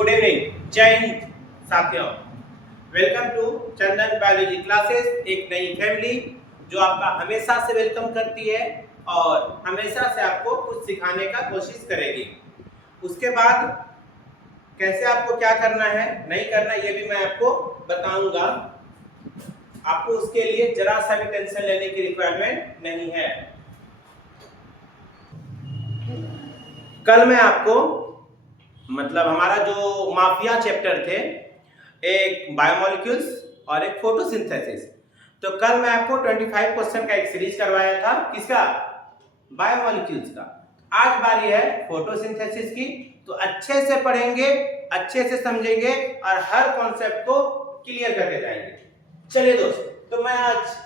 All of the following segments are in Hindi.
गुड इवनिंग, जय हिंद साथियों। Welcome to Chandan biology classes, एक नई फैमिली जो आपका हमेशा से वेलकम करती है और हमेशा से आपको कुछ सिखाने का कोशिश करेगी। उसके बाद कैसे आपको क्या करना है नहीं करना ये भी मैं आपको बताऊंगा। आपको उसके लिए जरा सा भी टेंशन लेने की रिक्वायरमेंट नहीं है। कल मैं आपको मतलब हमारा जो माफिया चैप्टर थे, एक बायोमोलिक्यूल्स और एक फोटोसिंथेसिस, तो कल मैं आपको 25 क्वेश्चन का एक सीरीज करवाया था। किसका? बायोमोलिक्यूल्स का। आज बारी है फोटोसिंथेसिस की, तो अच्छे से पढ़ेंगे, अच्छे से समझेंगे और हर कॉन्सेप्ट को क्लियर करके जाएंगे। चलिए दोस्त, तो मैं आज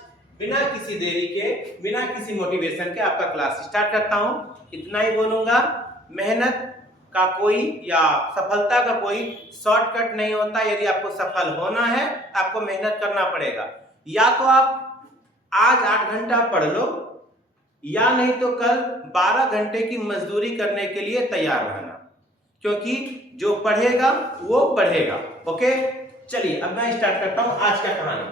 बिना किसी देरी के, बिना किसी मोटिवेशन के आपका क्लास स्टार्ट करता हूं। इतना ही बोलूंगा, मेहनत का कोई या सफलता का कोई शॉर्टकट नहीं होता। यदि आपको सफल होना है आपको मेहनत करना पड़ेगा। या तो आप आज 8 घंटा पढ़ लो, या नहीं तो कल 12 घंटे की मजदूरी करने के लिए तैयार रहना, क्योंकि जो पढ़ेगा वो बढ़ेगा। ओके, चलिए अब मैं स्टार्ट करता हूं आज का कहानी।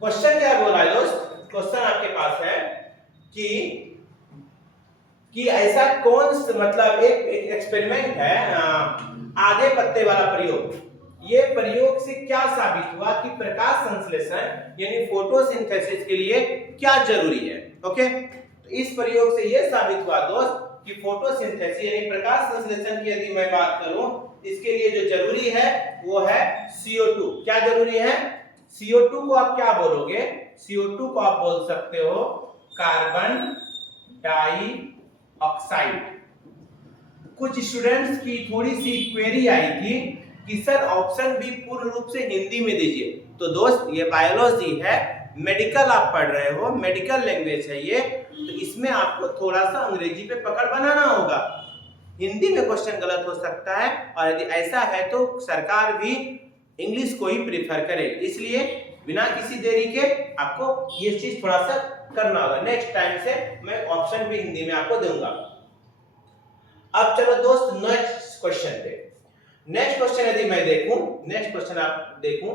क्वेश्चन क्या बोला है दोस्त? क्वेश्चन आपके पास है कि ऐसा कौन मतलब एक एक्सपेरिमेंट है, आधे पत्ते वाला प्रयोग। ये प्रयोग से क्या साबित हुआ कि प्रकाश संश्लेषण यानी फोटोसिंथेसिस के लिए क्या जरूरी है। ओके, तो इस प्रयोग से ये साबित हुआ दोस्त कि फोटोसिंथेसिस यानी प्रकाश संश्लेषण की यदि मैं बात करूं, इसके लिए जो जरूरी है वो है CO2। क्या जरूरी है? CO2 को आप क्या बोलोगे? CO2 को आप बोल सकते हो कार्बन डाई ऑक्साइड। कुछ स्टूडेंट्स की थोड़ी सी क्वेरी आई थी कि सर ऑप्शन भी पूर्ण रूप से हिंदी में दीजिए। तो दोस्त ये बायोलॉजी है, मेडिकल आप पढ़ रहे हो, मेडिकल लैंग्वेज है ये, तो इसमें आपको थोड़ा सा अंग्रेजी पे पकड़ बनाना होगा। हिंदी में क्वेश्चन गलत हो सकता है और यदि ऐसा है तो सरकार भी इंग्लिश को ही प्रीफर करे। इसलिए बिना किसी देरी के आपको ये चीज थोड़ा सा करना होगा। नेक्स्ट टाइम से मैं ऑप्शन भी हिंदी में आपको दूंगा। अब चलो दोस्त नेक्स्ट क्वेश्चन पे। नेक्स्ट क्वेश्चन यदि मैं देखूं, नेक्स्ट क्वेश्चन आप देखूं,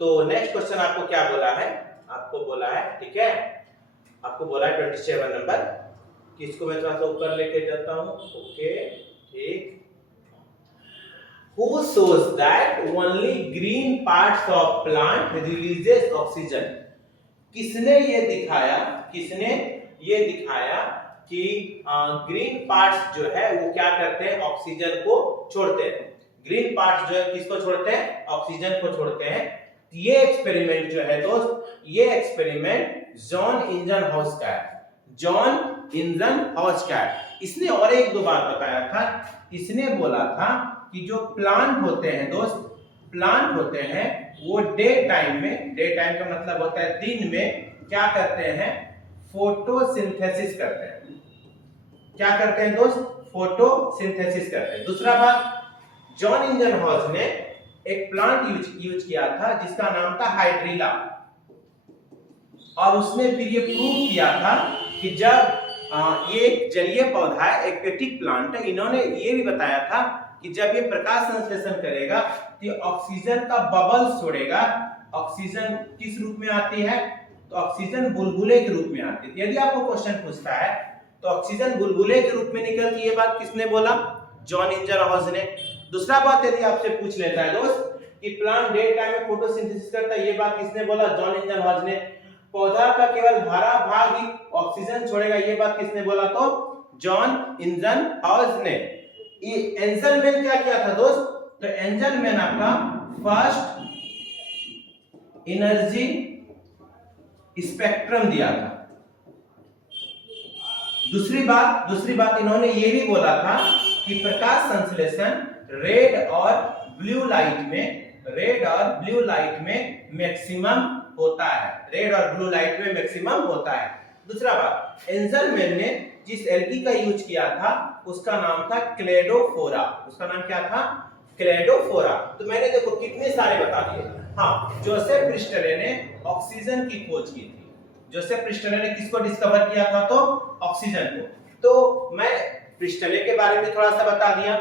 तो नेक्स्ट क्वेश्चन आपको क्या बोला है? आपको बोला है, ठीक है, आपको बोला है 27 नंबर, कि इसको मैं थोड़ा सा ऊपर लेके जाता हूं। ओके, ठीक। Who shows that only green parts of plant releases oxygen? किसने ये दिखाया, किसने ये दिखाया कि ग्रीन पार्ट्स जो है वो क्या करते हैं? ऑक्सीजन को छोड़ते हैं। ग्रीन पार्ट्स जो है किसको छोड़ते हैं? ऑक्सीजन को छोड़ते हैं। ये एक्सपेरिमेंट जो है दोस्त, ये एक्सपेरिमेंट जॉन इंजनहाउस का है। जॉन इंजनहाउस का है। इसने और एक दो बात बताया था। इसने बोला था कि जो प्लांट होते हैं दोस्त, प्लांट होते हैं वो डे टाइम में, डे टाइम का मतलब होता है दिन में, क्या करते हैं? फोटोसिंथेसिस करते हैं। क्या करते हैं दोस्त? फोटोसिंथेसिस करते हैं। दूसरा बात, जॉन इंजनहाउस ने एक प्लांट यूज किया था जिसका नाम था हाइड्रिला, और उसने फिर ये प्रूव किया था कि जब ये एक जलीय पौधा है, एक्वेटिक प्लांट है, इन्होंने ये भी बताया था कि जब ये प्रकाश संश्लेषण करेगा तो ये ऑक्सीजन का बबल छोड़ेगा। ऑक्सीजन किस रूप में आती है? तो ऑक्सीजन बुलबुले के रूप में आती है। यदि आपको क्वेश्चन पूछता है तो ऑक्सीजन बुलबुले के रूप में निकलती है, ये बात किसने बोला? जॉन इंजनहाउस ने। दूसरा बात यदि आपसे पूछ लेता है दोस्त कि प्लांट डे टाइम में फोटोसिंथेसिस करता है, ये बात किसने बोला? जॉन इंजनहाउस ने। पौधा का केवल हरा भाग ही ऑक्सीजन छोड़ेगा, ये बात किसने बोला? तो जॉन इंजनहाउस ने। एंजलमैन क्या किया था दोस्त? तो एंजलमैन आपका फर्स्ट एनर्जी स्पेक्ट्रम दिया था। दूसरी बात इन्होंने ये भी बोला था कि प्रकाश संश्लेषण रेड और ब्लू लाइट में मैक्सिमम होता है। रेड और ब्लू लाइट में मैक्सिमम होता है। दूसरा बात, एंजलमैन ने जिस एल्गी का यूज किया था उसका नाम था क्लेडोफोरा। उसका नाम क्या था? क्लेडोफोरा। तो मैंने देखो कितने सारे बता दिए। हाँ, जोसेफ प्रिस्टले ने ऑक्सीजन की खोज की थी। जोसेफ प्रिस्टले ने किसको डिस्कवर किया था? तो ऑक्सीजन को। तो मैं प्रिस्टले के बारे में थोड़ा सा बता दिया।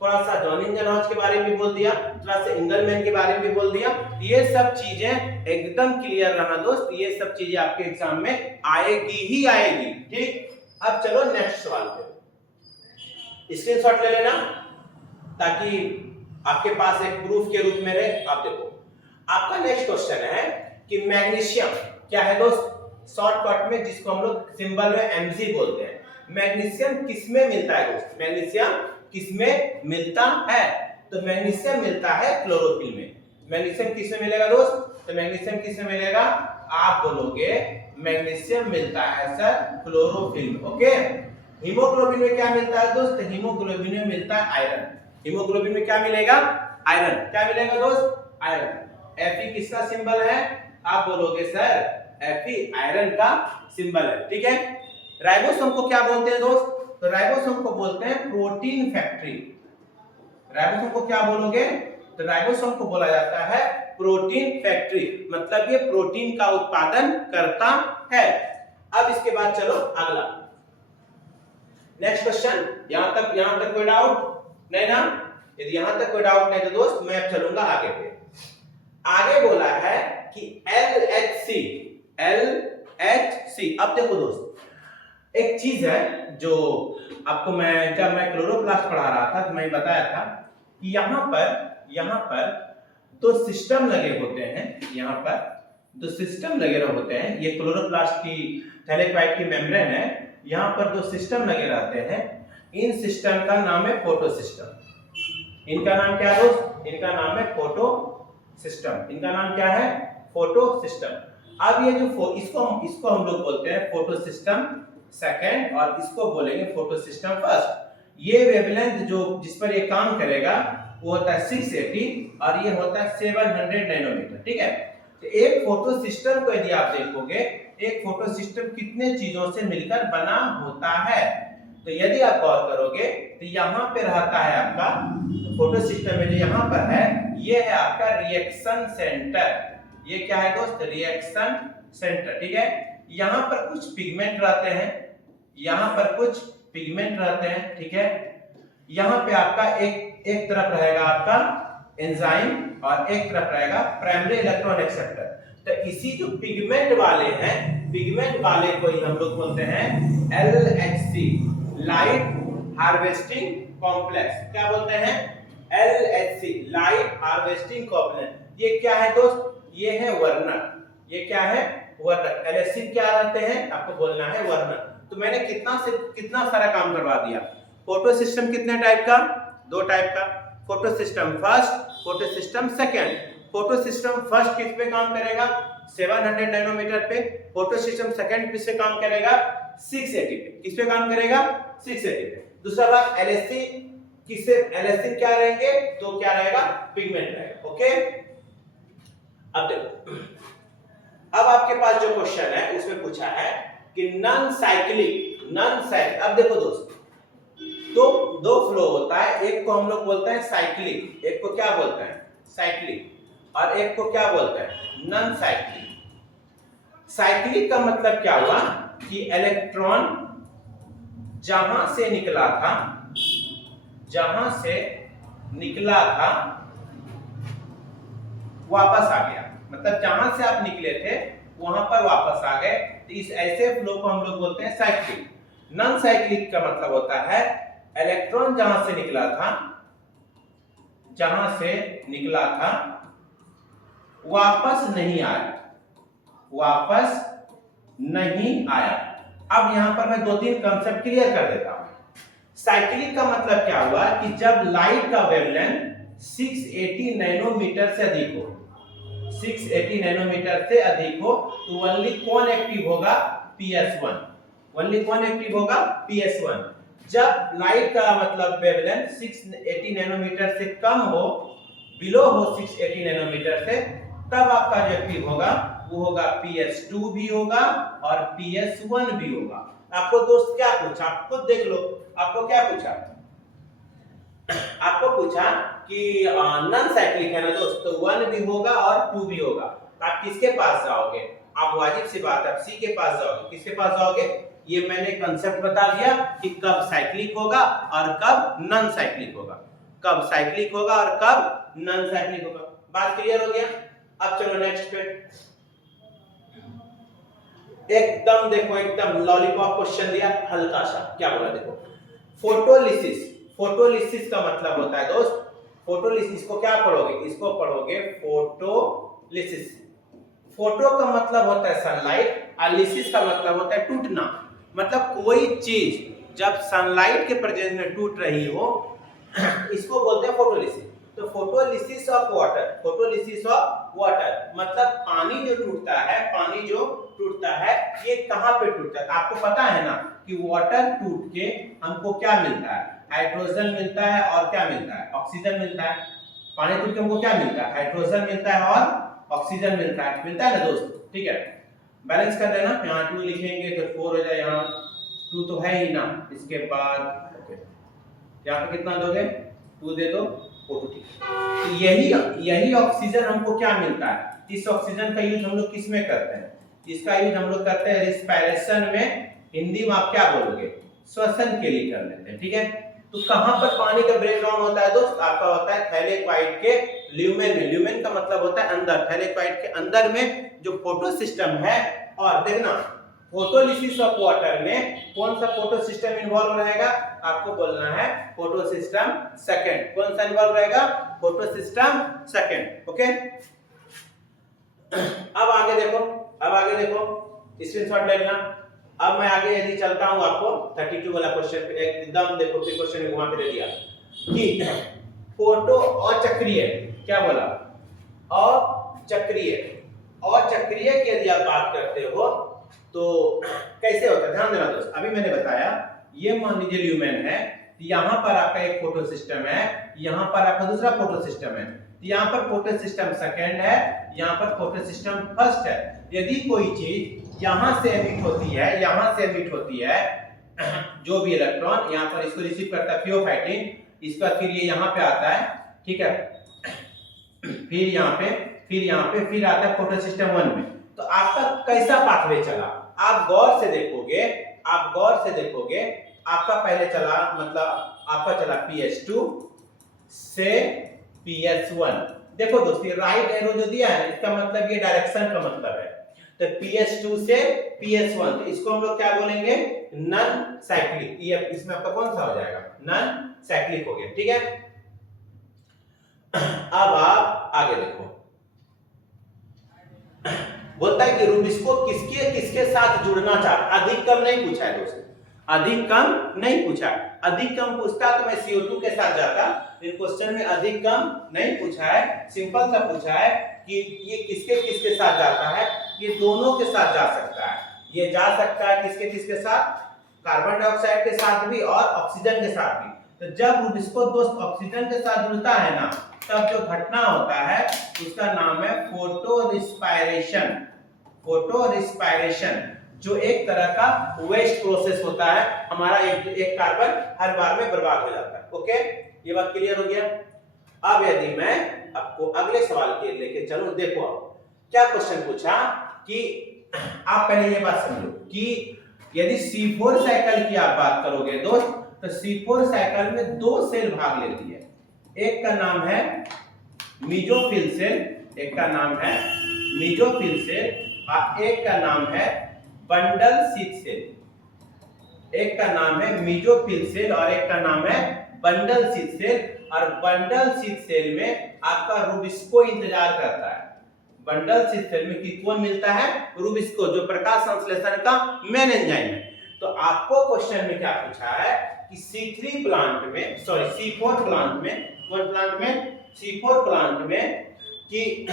थोड़ा सा जॉन इंजनहॉर्स्ट के बारे में भी बोल दिया, थोड़ा सा इंगलमैन के बारे में भी बोल दिया। ये सब चीजें एकदम क्लियर रहना दोस्त, ये सब चीजें आपके एग्जाम में आएगी ही आएगी। ठीक, अब चलो नेक्स्ट सवाल पे, स्क्रीनशॉट ले लेना ताकि आपके पास एक प्रूफ के रूप में रहे। आप देखो आपका नेक्स्ट क्वेश्चन है कि मैग्नीशियम क्या है दोस्त, शॉर्टकट में जिसको हम लोग सिंबल में Mg बोलते हैं। मैग्नीशियम किसमें मिलता है दोस्त, मैग्नीशियम किसमें मिलता है? तो मैग्नीशियम मिलता है क्लोरोफिल में। मैग्नीशियम किसमें मिलेगा दोस्त? तो मैग्नीशियम किसमें मिलेगा? आप बोलोगे मैग्नीशियम मिलता है सर क्लोरोफिल में। ओके, हीमोग्लोबिन में क्या मिलता है दोस्त? हीमोग्लोबिन में मिलता है आयरन। हीमोग्लोबिन में क्या मिलेगा? आयरन। क्या मिलेगा दोस्त? आयरन। Fe किसका सिंबल है? आप बोलोगे सर Fe आयरन का सिंबल है। ठीक है, राइबोसोम को क्या बोलते हैं दोस्त? तो राइबोसोम को बोलते हैं प्रोटीन फैक्ट्री। राइबोसोम को क्या बोलोगे? तो राइबोसोम को बोला जाता है प्रोटीन फैक्ट्री, मतलब ये प्रोटीन का उत्पादन करता है। अब इसके बाद चलो अगला नेक्स्ट क्वेश्चन। यहां तक कोई डाउट नहीं ना? यदि यहां तक कोई डाउट नहीं तो दोस्त मैं अब चलूंगा आगे पे। आगे बोला है कि LHC। अब देखो दोस्त एक चीज है जो आपको जब मैं क्लोरोप्लास्ट पढ़ा रहा था तो मैं बताया था कि यहाँ पर दो सिस्टम लगे होते हैं। यहाँ पर दो सिस्टम लगे होते हैं। ये क्लोरोप्लास्ट की थैलेकोइड की मेम्ब्रेन है। यहाँ पर दो सिस्टम लगे रहते हैं। इन सिस्टम का नाम है फोटो सिस्टम। इनका नाम क्या है दोस्त? इनका नाम है फोटो सिस्टम। इनका नाम क्या है? Photo system. अब ये जो इसको हम लोग बोलते हैं फोटो सिस्टम सेकंड और इसको बोलेंगे फोटो सिस्टम फर्स्ट। ये वेवलेंथ जो जिस पर ये काम करेगा वो होता है 680 और ये होता है 700 नैनोमीटर। ठीक है, तो एक फोटो सिस्टम को यदि आप देखोगे, एक फोटो सिस्टम कितने चीजों से मिलकर बना होता है? तो यदि आप गौर करोगे तो यहाँ पे रहता है आपका फोटो सिस्टम में जो यहाँ पर है ये है आपका रिएक्शन सेंटर। ये क्या है दोस्त? Reaction centre. ठीक है, यहाँ पर कुछ पिगमेंट रहते हैं, यहाँ पर कुछ पिगमेंट रहते हैं। ठीक है, यहाँ पे आपका एक तरफ रहेगा आपका एंजाइम और एक तरफ रहेगा प्राइमरी इलेक्ट्रॉन एक्सेप्टर। तो इसी जो पिगमेंट वाले हैं, पिगमेंट वाले को ही हम लोग बोलते हैं LHC, लाइट हार्वेस्टिंग कॉम्प्लेक्स। क्या बोलते हैं? LHC, light harvesting complex. ये क्या है दोस्त? ये है वर्णक। ये क्या है? वर्णक। LHC क्या रहते हैं? आपको बोलना है वर्णक। तो मैंने कितना सारा काम करवा दिया। फोटो सिस्टम कितने टाइप का? दो टाइप का, photo system first, photo system second. Photo system first किस पे काम करेगा? 700 नैनोमीटर पे। फोटो सिस्टम सेकंड किस पे काम करेगा? 680 पे। किस पे काम करेगा? 680 पे। दूसरा बात LHC किससे? LHC क्या रहेंगे? तो क्या रहेगा? पिगमेंट रहेगा। ओके, अब देखो अब आपके पास जो क्वेश्चन है उसमें पूछा है कि नॉन साइक्लिक। अब देखो दोस्त तो दो फ्लो होता है, एक को हम लोग बोलते हैं साइक्लिक, एक को क्या बोलते हैं? साइक्लिक, और एक को क्या बोलते हैं? Non cyclic. साइक्लिक का मतलब क्या हुआ कि इलेक्ट्रॉन जहां से निकला था वापस आ गया, मतलब जहां से आप निकले थे वहां पर वापस आ गए। तो इस ऐसे फ्लो को हम लोग बोलते हैं साइक्लिक। नॉन साइक्लिक का मतलब होता है इलेक्ट्रॉन जहां से निकला था वापस नहीं आया। अब यहां पर मैं दो तीन कंसेप्ट क्लियर कर देता हूं। साइक्लिक का मतलब क्या हुआ कि जब लाइट का वेवलेंथ 680 नैनोमीटर से अधिक हो, 680 नैनोमीटर से अधिक हो तो ओनली कौन एक्टिव होगा? PS1। ओनली कौन एक्टिव होगा? PS1। जब लाइट का मतलब वेवलेंथ 680 नैनोमीटर से कम हो, बिलो हो 680 नैनोमीटर से, तब आपका जो एक्टिव होगा वो होगा PS2 भी होगा और PS1 भी होगा। आपको दोस्त क्या पूछा? आप खुद देख लो। आपको क्या पूछा? आपको पूछा कि नॉन साइक्लिक है ना दोस्त, तो 1 भी होगा और 2 भी होगा। आप किसके पास जाओगे? आप वाजिब सी बात है सी के पास जाओगे। किसके पास जाओगे? ये मैंने कंसेप्ट बता दिया कि कब साइक्लिक होगा और कब नॉन साइक्लिक होगा। कब साइक्लिक होगा और कब नॉन साइक्लिक होगा। बात क्लियर हो गया। अब चलो नेक्स्ट पे, एकदम देखो एकदम लॉलीपॉप क्वेश्चन दिया हल्का सा। क्या बोला देखो, फोटोलिसिस। फोटोलिसिस का मतलब होता है दोस्त, फोटोलिसिस को क्या पढ़ोगे, इसको पढ़ोगे फोटोलिसिस। फोटो का मतलब होता है सनलाइट और लिसिस का मतलब होता है टूटना। मतलब कोई चीज जब सनलाइट के प्रेजेंस में टूट रही हो इसको बोलते हैं फोटोलिसिस। तो photolysis of water, photolysis of water मतलब पानी जो टूटता है, पानी जो टूटता है ये कहां पे टूटता है। आपको पता है ना कि वाटर टूट के हमको क्या मिलता है, हाइड्रोजन मिलता है और क्या मिलता है, ऑक्सीजन मिलता है। पानी टूट के हमको क्या मिलता है, हाइड्रोजन मिलता है और ऑक्सीजन मिलता है ना दोस्त। ठीक है, बैलेंस कर देना, यहाँ 2 लिखेंगे तो 4 हो जाए, यहाँ 2 तो है ही ना। इसके बाद यहाँ पे कितना दोगे, 2 दे दो, O2 ठीक है। तो यही ऑक्सीजन हमको क्या मिलता है। इस ऑक्सीजन का यूज हम लोग किस में करते हैं, इसका यूज हम लोग करते हैं रिस्पायरेशन में। हिंदी में आप क्या बोलोगे, श्वसन के लिए कर लेते हैं। ठीक है, तो कहां पर पानी का ब्रेकडाउन होता है दोस्त, आपका होता है थैलेक्वाइड के ल्यूमेन में। ल्यूमेन का मतलब होता है अंदर, थैलेक्वाइड के अंदर में जो फोटो सिस्टम है। और देखना फोटोलिसिस ऑफ वाटर में कौन सा फोटो सिस्टम इन्वॉल्व रहेगा, आपको बोलना है फोटो सिस्टम सेकंड। कौन सा इन्वॉल्व रहेगा, फोटो सिस्टम सेकंड। ओके, अब आगे देखो, अब आगे देखो, स्क्रीनशॉट ले लेना। अब मैं आगे यदि चलता हूं आपको 32 वाला क्वेश्चन पे, एकदम देखो फिर क्वेश्चन में घुमा के दे दिया कि फोटो अचक्रीय, क्या बोला, अचक्रीय। अचक्रीय की यदि आप बात करते हो तो कैसे होता है, ध्यान देना दोस्त। अभी मैंने बताया ये मान लीजिए ल्यूमेन है, यहाँ पर आपका एक फोटो सिस्टम है, यहाँ पर आपका दूसरा फोटो सिस्टम है। यहाँ पर फोटो सिस्टम सेकंड है, यहाँ पर फोटो सिस्टम फर्स्ट है। यदि कोई चीज यहाँ से एमिट होती है, यहाँ से एमिट होती है, जो भी इलेक्ट्रॉन यहाँ पर इसको रिसीव करता है थियोफाइटिन, इसका फिर ये यहाँ पे आता है। ठीक है, फिर यहाँ पे, फिर यहाँ पे, फिर आता है फोटो सिस्टम 1 में। तो आपका कैसा पाथवे चला, आप गौर से देखोगे, आप गौर से देखोगे, आपका पहले चला, मतलब आपका चला PS2 से PS1। देखो दोस्तों राइट एरो जो दिया है इसका मतलब ये डायरेक्शन का मतलब है। तो PS2 से PS1, तो इसको हम लोग क्या बोलेंगे, नॉन साइक्लिक। ये इसमें आपका कौन सा हो जाएगा, नॉन साइक्लिक हो गया। ठीक है, अब आप आगे देखो, बोलता है कि रूबिस्को किसके किसके साथ जुड़ना चाहता। अधिक कम नहीं पूछा है दोस्तों, अधिक कम नहीं पूछा। अधिक कम पूछता तो मैं CO2 के साथ जाता, लेकिन क्वेश्चन में अधिक कम नहीं पूछा है, सिंपल सा पूछा है कि ये किसके किसके साथ जाता है। ये दोनों के साथ जा सकता है, ये जा सकता है किसके किसके साथ, कार्बन डाइऑक्साइड के साथ भी और ऑक्सीजन के साथ भी। तो जब रूबिस्को दोस्त ऑक्सीजन के साथ जुड़ता है ना, तब जो घटना होता है उसका नाम है फोटो रिस्पायरेशन। फोटो रिस्पायरेशन जो एक तरह का वेस्ट प्रोसेस होता है, हमारा एक कार्बन हर बार में बर्बाद हो जाता है। ओके, ये बात क्लियर हो गया। अब यदि मैं आपको अगले सवाल के लेके चलूं, देखो आप क्या क्वेश्चन पूछा कि आप पहले ये बात समझो कि यदि C4 साइकिल की आप बात करोगे दोस्त, तो C4 साइकिल में 2 सेल भाग लेती है। एक का नाम है मीजोफिल सेल, एक का नाम है मीजोफिल सेल, और एक का नाम है बंडल शीथ सेल। एक का नाम है मीजोफिल सेल और एक का नाम है बंडल शीथ सेल। और बंडल शीथ सेल में आपका रूबिस्को इंतजार करता है। बंडल शीथ सेल में कौन मिलता है, रूबिस्को, जो प्रकाश संश्लेषण का मेन एंजाइम है। तो आपको क्वेश्चन में क्या पूछा है कि C3 प्लांट में, सॉरी C4 प्लांट में, कौन प्लांट में, C4 प्लांट में, कि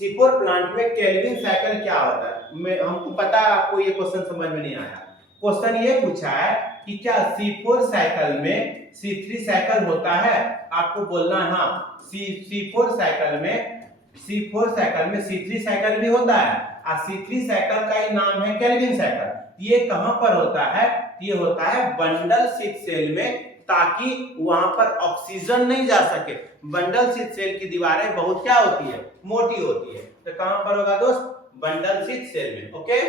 C4 प्लांट में केल्विन साइकिल क्या होता है। हमको पता है आपको ये क्वेश्चन समझ में नहीं आया। क्वेश्चन ये पूछा है कि क्या C4 साइकिल में C3 साइकिल होता है। आपको बोलना है हाँ, C4 साइकिल में C3 साइकिल भी होता है, और C3 साइकिल का ही नाम है केल्विन साइकिल। ये कहां पर होता है, ये होता है बंडल शीथ सेल में, ताकि वहां पर ऑक्सीजन नहीं जा सके। बंडल शीथ सेल की दीवारें बहुत क्या होती है, मोटी होती है। तो कहां पर होगा दोस्त, बंडल शीथ सेल में। ओके,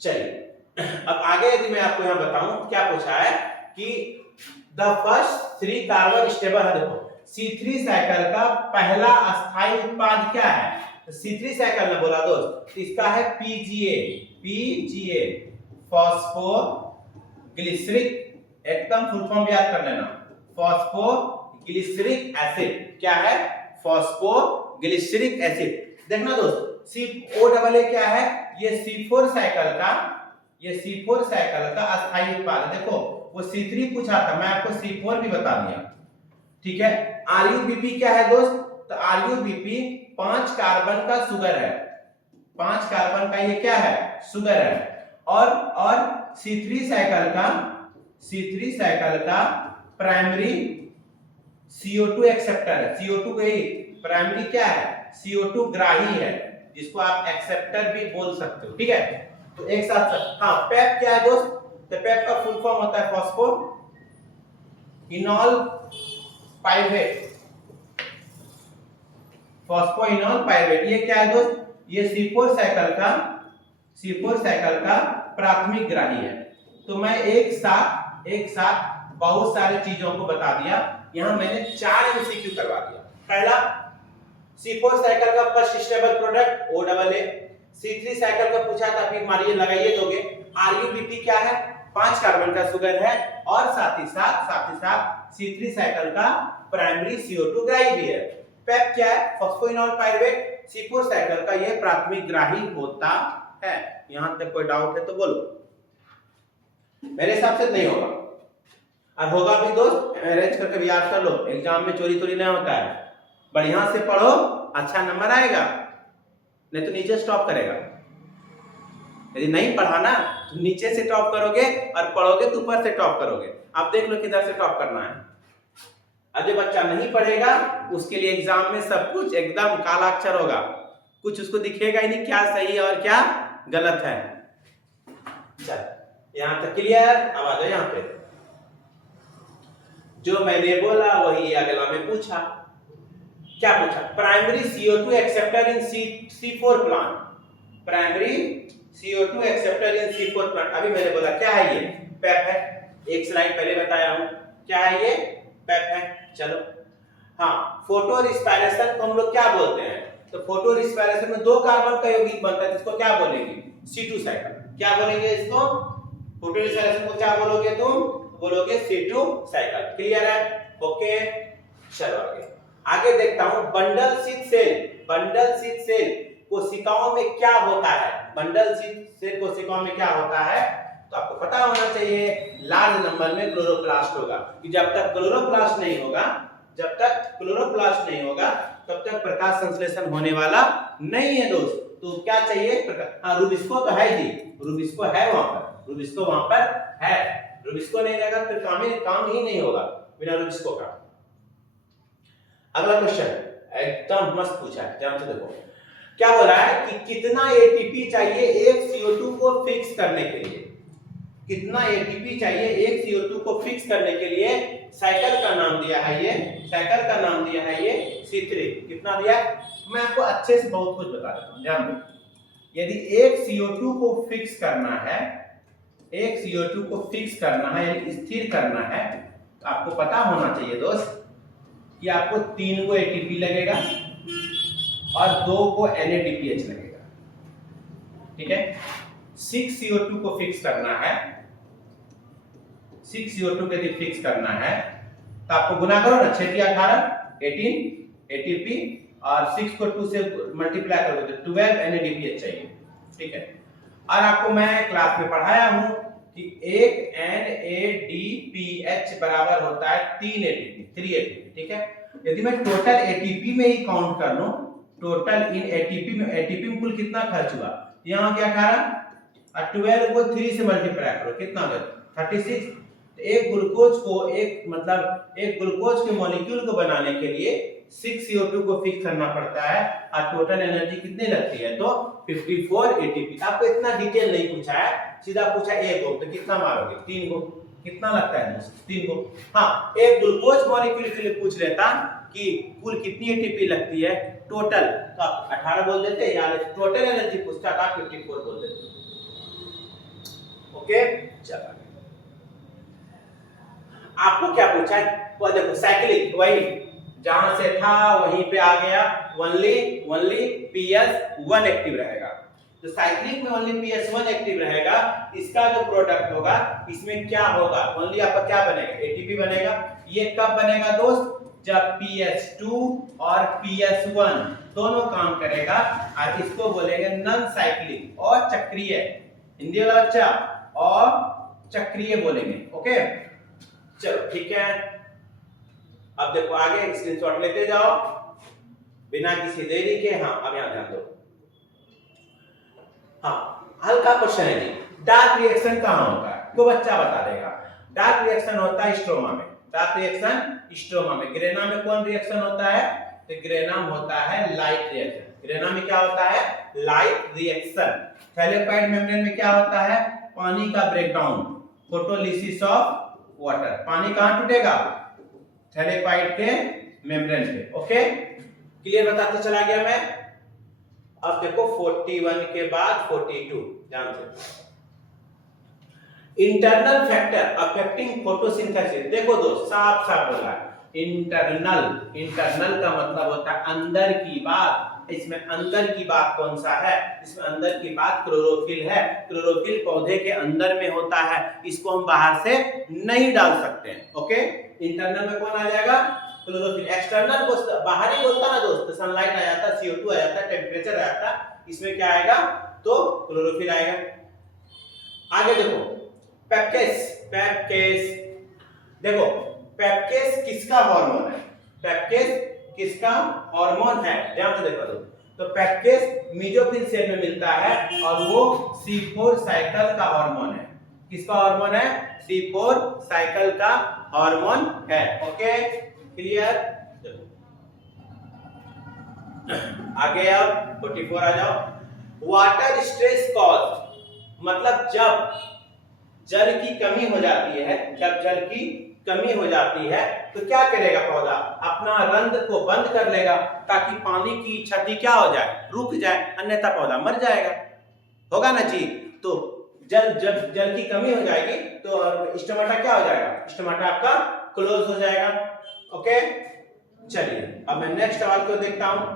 चलिए अब आगे यदि मैं आपको यहां बताऊं क्या पूछा है कि द फर्स्ट 3 कार्बन स्टेबल है। देखो C3 साइकिल का पहला अस्थायी उत्पाद क्या है? तो C3 साइकिल में बोला दोस्त, इसका है PGA फॉस्फोग्लिसरिक, एकदम फुल फॉर्म याद कर लेना, फॉस्फोग्लिसरिक एसिड। क्या है? Phosphoglyceric acid. देखना दोस्त, COAA क्या है? ये C4 साइकिल का अस्थायी उत्पाद है। देखो वो C3 पूछा था, मैं आपको C4 भी बता दिया, ठीक है। RUBP क्या है दोस्त? तो RUBP 5 कार्बन का शुगर है, 5 कार्बन का ये क्या है? शुगर है। और C3 साइकिल का प्राइमरी CO2 एक्सेप्टर है। CO2 का प्राइमरी क्या है? CO2 ग्राही है, जिसको आप एक्सेप्टर भी बोल सकते हो, ठीक है। तो एक साथ हाँ, पेप क्या है दोस्त? तो पेप का फुल फॉर्म होता है फॉस्फो इनॉल पाइरुवेट। ये क्या है दोस्त? ये C4 साइकिल का प्राथमिक ग्राही है। तो मैं एक साथ बहुत सारे चीजों को बता दिया। यहां मैंने 4 MCQ करवा दिया। पहला, C4 साइकिल का first stable product OAA। C3 cycle का पूछा था, फिर मारिए लगाइए दोगे। RUBP क्या है? 5 कार्बन का शुगर है, और साथ ही साथ C3 साइकिल का प्राइमरी CO2 ग्राही भी है। पेप क्या है? फॉस्फोइनॉल पाइरुवेट, C4 साइकिल का यह प्राथमिक ग्राही होता है। यहां तक कोई डाउट है तो बोलो। मेरे हिसाब से नहीं होगा, और होगा भी दोस्त अरेंज करके भी याद कर लो, एग्जाम में चोरी नहीं होता है। बढ़िया से पढ़ो, अच्छा नंबर आएगा, नहीं तो नीचे स्टॉप करेगा। यदि नहीं पढ़ा ना तो नीचे से टॉप करोगे, और पढ़ोगे तो ऊपर से टॉप करोगे। आप देख लो किधर से टॉप करना है। और जो बच्चा नहीं पढ़ेगा उसके लिए एग्जाम में सब कुछ एकदम काला अक्षर होगा, कुछ उसको दिखेगा ही नहीं, क्या सही और क्या गलत है। चल यहां तक क्लियर। अब आ जाओ यहाँ पे, जो मैंने बोला वही अगला में पूछा। क्या पूछा? Primary CO2 acceptor in C4 plant. Primary CO2 acceptor in C4 plant. अभी मैंने बोला क्या है? ये पेप है, एक स्लाइड पहले बताया हूं। क्या है ये? पेप है। चलो हाँ, फोटो रिस्पायरेशन को हम लोग क्या बोलते हैं? तो फोटो रिस्पायरेशन में 2 कार्बन का यौगिक बनता है, जिसको क्या बोलेंगे? C2 cycle. क्या बोलेंगे इसको? फोटो रिस्पायरेशन को क्या बोलोगे तुम? बोलोगे C2 साइकिल। क्लियर है? ओके, चलो आगे देखता हूं। बंडल शीथ सेल कोशिकाओं में क्या होता है? बंडल शीथ सेल कोशिकाओं में क्या होता है? तो आपको पता होना चाहिए, लार्ज नंबर में क्लोरोप्लास्ट होगा। कि जब तक क्लोरोप्लास्ट नहीं होगा तब तक प्रकाश संश्लेषण होने वाला नहीं है दोस्त। तो क्या चाहिए? हाँ, रूबिस्को तो है जी, रूबिस्को है वहां पर, रूबिस्को नहीं रहेगा तो काम ही नहीं होगा बिना रूबिस्को का। अगला क्वेश्चन एकदम मस्त पूछा है, ध्यान से देखो। क्या बोला है कि कितना एटीपी चाहिए एक CO2 को फिक्स करने के लिए? कितना एटीपी चाहिए एक CO2 को फिक्स करने के लिए? साइकिल का नाम दिया है ये C3। कितना दिया? मैं आपको अच्छे से बहुत कुछ बता देता हूं, ध्यान दो। यदि एक CO2 को फिक्स करना है, यानी स्थिर करना है, तो आपको पता होना चाहिए दोस्त कि आपको 3 को ATP लगेगा और 2 को NADPH लगेगा, ठीक है। 6 CO2 को फिक्स करना है, 6 CO2 को यदि फिक्स करना है तो आपको गुना करो ना, 6 या 18 18 ATP, और 6 को 2 से मल्टीप्लाई करोगे तो 12 NADPH चाहिए, ठीक है। और आपको मैं क्लास में पढ़ाया हूं कि एक NADPH बराबर होता है 3 ATP, ठीक है। यदि मैं टोटल ATP में ही काउंट कर लूं, टोटल इन ATP में कुल कितना खर्च हुआ, यहां क्या 18 और 12 को 3 से मल्टीप्लाई करो, कितना हो गया 36। तो एक ग्लूकोज के मॉलिक्यूल को बनाने के लिए 6 CO2 को फिक्स करना पड़ता है, और टोटल एनर्जी कितनी लगती है? तो 54 ATP। आपको इतना डिटेल नहीं पूछा है, सीधा पूछा एक को, तो कितना मारोगे? 3 को। कितना लगता है? 3 को। हाँ, एक ग्लूकोज मॉलिक्यूल के लिए पूछ लेता कि कुल कितनी ATP लगती है टोटल, तो आप 18 बोल देते, या टोटल एनर्जी पूछता तो आप 54 बोल देते। ओके, चलो आपको क्या पूछा है, वो देखो साइक्लिक, वही जहां से था वहीं पे आ गया, ओनली PS1 एक्टिव रहेगा। तो साइक्लिक में ओनली PS1 एक्टिव रहेगा, इसका जो प्रोडक्ट होगा इसमें क्या होगा, ओनली आपका क्या बनेगा, ATP बनेगा। ये कब बनेगा दोस्त, जब PS2 और PS1 दोनों काम करेगा, और इसको बोलेंगे नॉन साइक्लिक और चक्रीय, हिंदी वाला बच्चा, और चक्रीय बोलेंगे। ओके चलो ठीक है, अब देखो आगे स्क्रीनशॉट लेते जाओ बिना किसी देरी के। हाँ अब यहां ध्यान दो, हाँ हल्का क्वेश्चन है जी, डार्क रिएक्शन कहां होता है, वो बच्चा बता देगा। डार्क रिएक्शन होता है स्ट्रोमा में, डार्क रिएक्शन स्ट्रोमा में। ग्रेना में कौन रिएक्शन होता है, तो ग्रेना में होता है लाइट रिएक्शन। ग्रेना में क्या होता है, लाइट रिएक्शन। थैलेपॉइड मेम्ब्रेन में क्या होता है, पानी का ब्रेकडाउन, फोटोलिसिस ऑफ वाटर। पानी कहां टूटेगा, थैलेपॉइड के मेम्ब्रेन पे। ओके क्लियर बताते चला गया मैं। अब देखो 41 के बाद 42 ध्यान से, इंटरनल फैक्टर अफेक्टिंग फोटोसिंथेसिस। देखो दोस्त साफ साफ बोला है, इंटरनल का मतलब होता है अंदर की बात। इसमें अंदर की बात कौन सा है, इसमें अंदर की बात क्लोरोफिल है। क्लोरोफिल पौधे के अंदर में होता है, इसको हम बाहर से नहीं डाल सकते हैं। ओके इंटरनल में कौन आ जाएगा, क्लोरोफिल। एक्सटर्नल को बाहरी बोलता ना दोस्त, सनलाइट आ जाता, CO2 आ जाता, टेम्परेचर आ जाता, इसमें क्या आएगा, तो क्लोरोफिल आएगा। आगे देखो पेप्केस, देखो पेप्केस किसका हार्मोन है, पेप्केस किसका हार्मोन है, ध्यान से देखो तो पेप्केस मेसोफिल सेल में मिलता है और वो C4 साइकिल का हार्मोन है। किसका हार्मोन है, C4 साइकिल का हार्मोन है। ओके क्लियर, आगे अब 44 आ जाओ। वाटर स्ट्रेस कॉज, मतलब जब जल की कमी हो जाती है, जब जल की कमी हो जाती है तो क्या करेगा पौधा, अपना रंध्र को बंद कर लेगा ताकि पानी की क्षति क्या हो जाए, रुक जाए, अन्यथा पौधा मर जाएगा, होगा ना जी। तो जब जल की कमी हो जाएगी तो स्टोमाटा क्या हो जाएगा, स्टोमाटा आपका क्लोज हो जाएगा। ओके चलिए अब मैं नेक्स्ट सवाल को देखता हूं।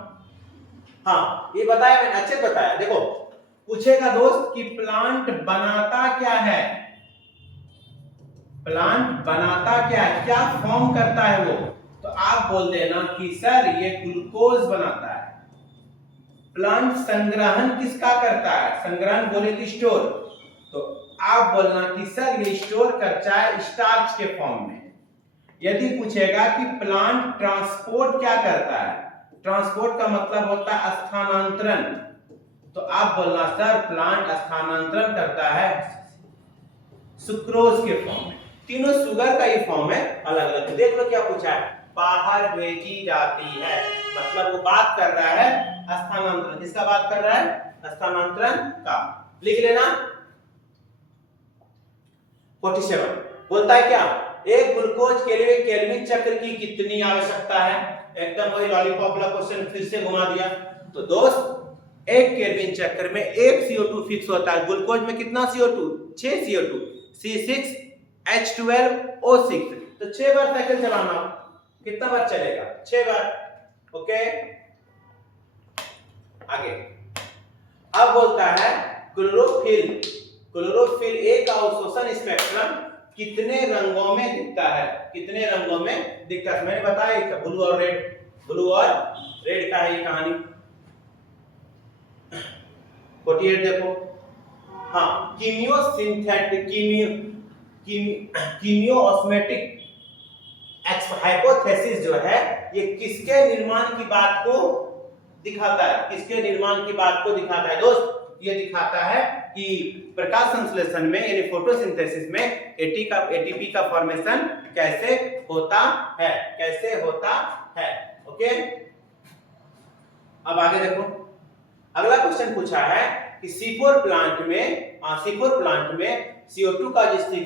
हाँ ये बताया मैंने, अच्छे बताया। देखो पूछेगा दोस्त कि प्लांट बनाता क्या है, प्लांट बनाता क्या है, क्या फॉर्म करता है वो, तो आप बोल देना कि सर ये ग्लूकोज बनाता है। प्लांट संग्रहण किसका करता है, संग्रहण बोले तो स्टोर, तो आप बोलना कि सर ये स्टोर करता है स्टार्च के फॉर्म में। यदि पूछेगा कि प्लांट ट्रांसपोर्ट क्या करता है, ट्रांसपोर्ट का मतलब होता है स्थानांतरण, तो आप बोलना सर प्लांट स्थानांतरण करता है सुक्रोज के फॉर्म में। तीनों शुगर का ये फॉर्म है, अलग अलग। देख लो क्या पूछा है, बाहर भेजी जाती है, मतलब वो बात कर रहा है स्थानांतरण, किसका बात कर रहा है, स्थानांतरण का। लिख लेना 47 बोलता है क्या, एक ग्लूकोज के लिए केल्विन चक्र की कितनी आवश्यकता है। एकदम वही लॉलीपॉप वाला क्वेश्चन फिर से घुमा दिया। तो दोस्त एक केल्विन चक्र में एक CO2 फिक्स होता है, ग्लूकोज में कितना CO2, 6 CO2, C6H12O6, तो 6 बार साइकिल चलाना, कितना बार चलेगा, 6 बार। ओके आगे अब बोलता है क्लोरोफिल, क्लोरोफिल ए का अवशोषण स्पेक्ट्रम कितने रंगों में दिखता है, कितने रंगों में दिखता है, मैंने बताया था ब्लू और रेड, ब्लू और रेड का है ये कहानी। 48 देखो, हाँ कीमियोसिंथेटिक कीमियोऑस्मेटिक हाइपोथेसिस जो है ये किसके निर्माण की बात को दिखाता है, किसके निर्माण की बात को दिखाता है दोस्त, ये दिखाता है कि प्रकाश संश्लेषण में यानी फोटोसिंथेसिस में एटीपी का फॉर्मेशन कैसे होता है, कैसे होता है। ओके अब आगे देखो, अगला क्वेश्चन पूछा है कि C4 प्लांट में CO2 का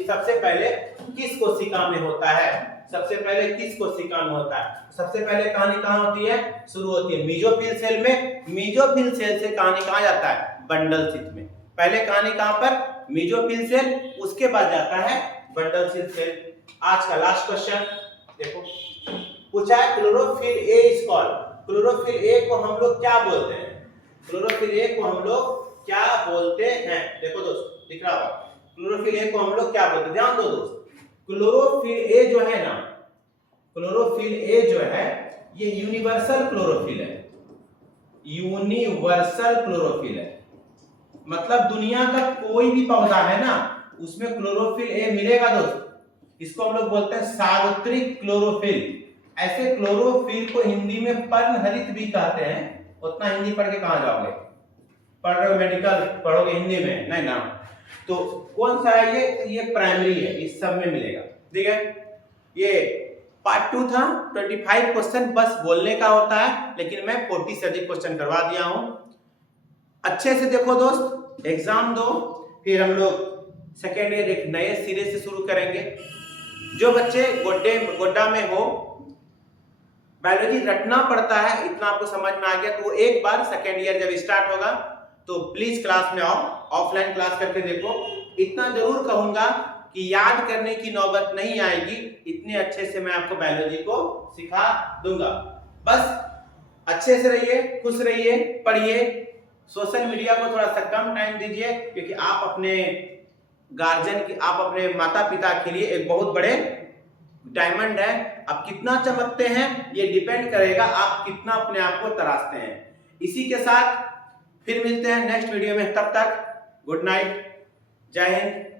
सबसे पहले किस कोशिका में होता है, सबसे पहले किस कोशिका में होता है। सबसे पहले कहानी कहां होती है, शुरू होती है मेसोफिल सेल में। मेसोफिल सेल से कहानी कहां जाता है, बंडल शीथ में। पहले कहानी कहां पर, मेसोफिल सेल, उसके बाद जाता है बंडल शीथ सेल। आज का लास्ट क्वेश्चन देखो, पूछा है chlorophyll a is called, chlorophyll a को हम लोग क्या बोलते हैं, क्लोरोफिल ए को हम लोग क्या बोलते हैं। देखो दोस्त दिख रहा होगा, क्लोरोफिल ए को हम लोग क्या बोलते हैं, ध्यान दो दोस्त। क्लोरोफिल ए जो है ना, क्लोरोफिल ए जो है ये यूनिवर्सल क्लोरोफिल है, यूनिवर्सल क्लोरोफिल है। मतलब दुनिया का कोई भी पौधा है ना उसमें क्लोरोफिल ए मिलेगा दोस्त। इसको हम लोग बोलते हैं सार्वत्रिक क्लोरोफिल। ऐसे क्लोरोफिल को हिंदी में पर्णहरित भी कहते हैं। उतना हिंदी पढ़ के कहां जाओगे, पढ़ रहे हो मेडिकल पढ़ोगे हिंदी में, नहीं ना। तो कौन सा है ये प्राइमरी है, इस सब में मिलेगा। ठीक है, ये पार्ट 2 था, 25 क्वेश्चन बस बोलने का होता है, लेकिन मैं 40 से अधिक क्वेश्चन करवा दिया हूं। अच्छे से देखो दोस्त, एग्जाम दो, फिर हम लोग सेकेंड ईयर एक नए सिरे से शुरू करेंगे। जो बच्चे गोड्डा में हो, बायोलॉजी रटना पड़ता है, इतना आपको समझ में आ गया तो एक बार सेकेंड ईयर जब स्टार्ट होगा तो प्लीज क्लास में आओ, ऑफलाइन क्लास करके देखो। इतना जरूर कहूंगा कि याद करने की नौबत नहीं आएगी, इतने अच्छे से मैं आपको बायोलॉजी को सिखा दूंगा। बस अच्छे से रहिए, खुश रहिए, पढ़िए। सोशल मीडिया को थोड़ा सा कम टाइम दीजिए, क्योंकि आप अपने गार्जियन की, आप अपने माता पिता के लिए एक बहुत बड़े डायमंड है। आप कितना चमकते हैं ये डिपेंड करेगा आप कितना अपने आप को तराशते हैं। इसी के साथ फिर मिलते हैं नेक्स्ट वीडियो में, तब तक गुड नाइट, जय हिंद।